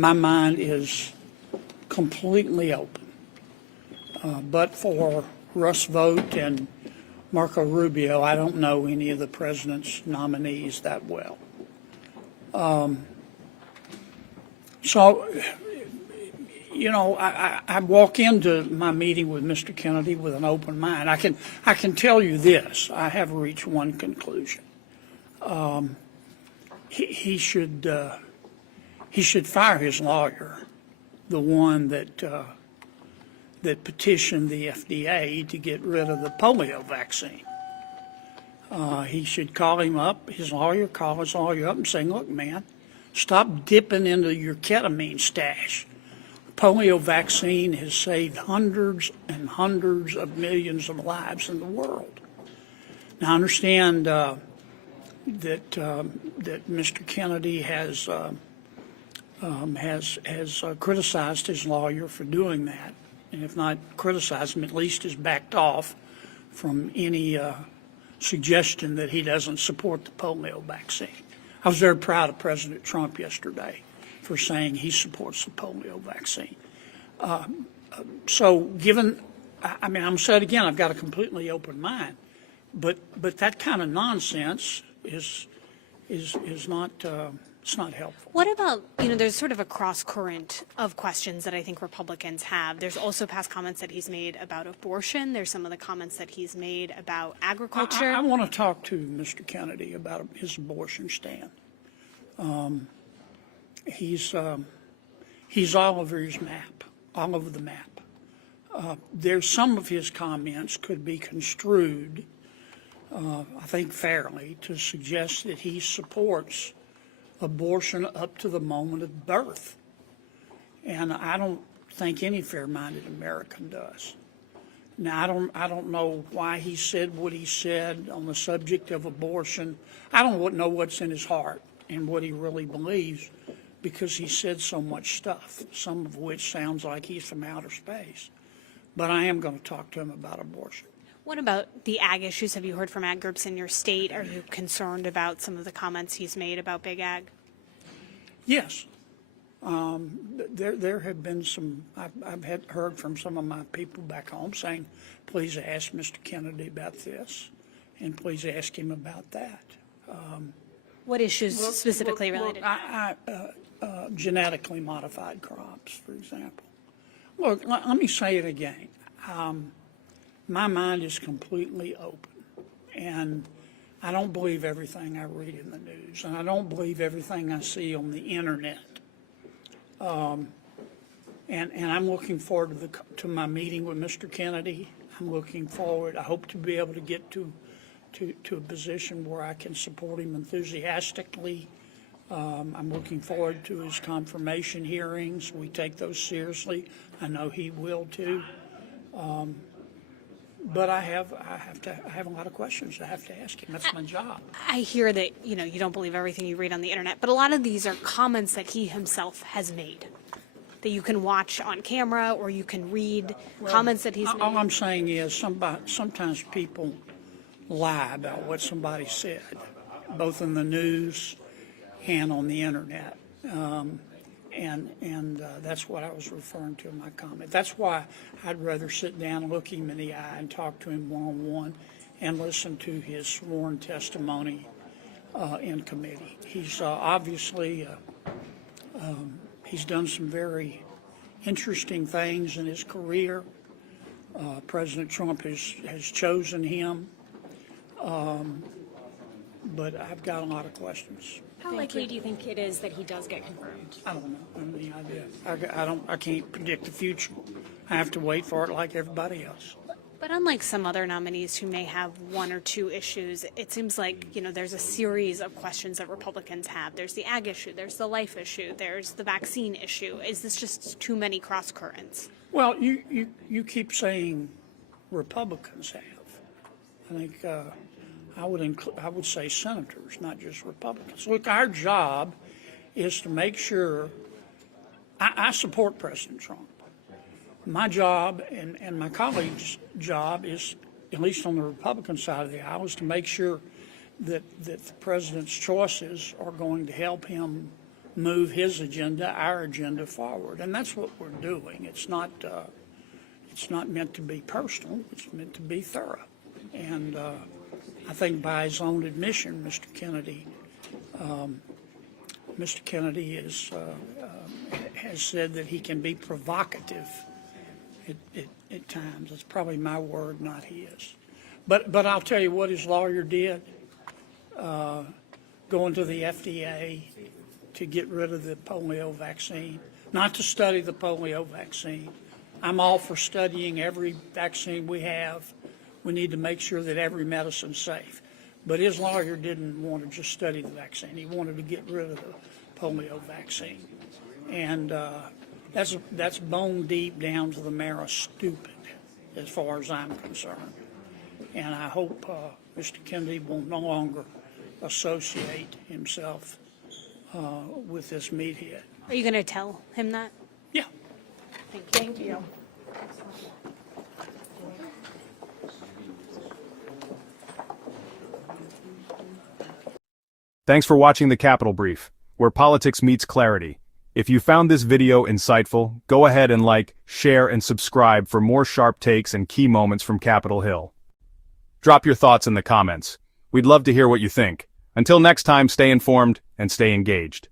my mind is completely open. But for Russ Vought and Marco Rubio, I don't know any of the president's nominees that well. So, you know, I walk into my meeting with Mr. Kennedy with an open mind. I can tell you this: I have reached one conclusion. He should fire his lawyer, the one that petitioned the FDA to get rid of the polio vaccine. He should call him up, call his lawyer up and say, look, man, stop dipping into your ketamine stash. Polio vaccine has saved hundreds and hundreds of millions of lives in the world. Now, I understand that Mr. Kennedy has criticized his lawyer for doing that, and if not criticized him, at least has backed off from any suggestion that he doesn't support the polio vaccine. I was very proud of President Trump yesterday for saying he supports the polio vaccine. So given, I mean, I'm saying again, I've got a completely open mind, but that kind of nonsense is not, it's not helpful. What about, you know, there's sort of a cross current of questions that I think Republicans have. There's also past comments that he's made about abortion. There's some of the comments that he's made about agriculture. I want to talk to Mr. Kennedy about his abortion stand. He's all over his map, all over the map. There's some of his comments could be construed, I think fairly, to suggest that he supports abortion up to the moment of birth. And I don't think any fair-minded American does. Now, I don't know why he said what he said on the subject of abortion. I don't know what's in his heart and what he really believes, because he said so much stuff, some of which sounds like he's from outer space. But I am going to talk to him about abortion. What about the ag issues? Have you heard from ag groups in your state? Are you concerned about some of the comments he's made about big ag? Yes. There have been some, I've heard from some of my people back home saying, please ask Mr. Kennedy about this, and please ask him about that. What issues specifically related? Genetically modified crops, for example. Look, let me say it again. My mind is completely open, and I don't believe everything I read in the news, and I don't believe everything I see on the internet. And I'm looking forward to my meeting with Mr. Kennedy. I'm looking forward. I hope to be able to get to a position where I can support him enthusiastically. I'm looking forward to his confirmation hearings. We take those seriously. I know he will too. But I have a lot of questions I have to ask him. That's my job. I hear that, you know, you don't believe everything you read on the internet, but a lot of these are comments that he himself has made, that you can watch on camera or you can read comments that he's made. All I'm saying is sometimes people lie about what somebody said, both in the news and on the internet. And that's what I was referring to in my comment. That's why I'd rather sit down, look him in the eye, and talk to him one-on-one and listen to his sworn testimony in committee. He's obviously, he's done some very interesting things in his career. President Trump has chosen him, but I've got a lot of questions. How likely do you think it is that he does get confirmed? I don't know. I don't have any idea. I can't predict the future. I have to wait for it like everybody else. But unlike some other nominees who may have one or two issues, it seems like, you know, there's a series of questions that Republicans have. There's the ag issue, there's the life issue, there's the vaccine issue. Is this just too many cross currents? Well, you keep saying Republicans have. I think I would say senators, not just Republicans. Look, our job is to make sure. I support President Trump. My job and my colleagues' job is, at least on the Republican side of the aisle, is to make sure that the president's choices are going to help him move his agenda, our agenda forward. And that's what we're doing. It's not meant to be personal. It's meant to be thorough. And I think by his own admission, Mr. Kennedy has said that he can be provocative at times. It's probably my word, not his. But I'll tell you what his lawyer did, going to the FDA to get rid of the polio vaccine, not to study the polio vaccine. I'm all for studying every vaccine we have. We need to make sure that every medicine's safe. But his lawyer didn't want to just study the vaccine. He wanted to get rid of the polio vaccine. And that's bone deep down to the marrow stupid, as far as I'm concerned. And I hope Mr. Kennedy will no longer associate himself with this meathead. Are you going to tell him that? Yeah. Thank you. Thanks for watching the Capitol Brief, where politics meets clarity. If you found this video insightful, go ahead and like, share, and subscribe for more sharp takes and key moments from Capitol Hill. Drop your thoughts in the comments. We'd love to hear what you think. Until next time, stay informed and stay engaged.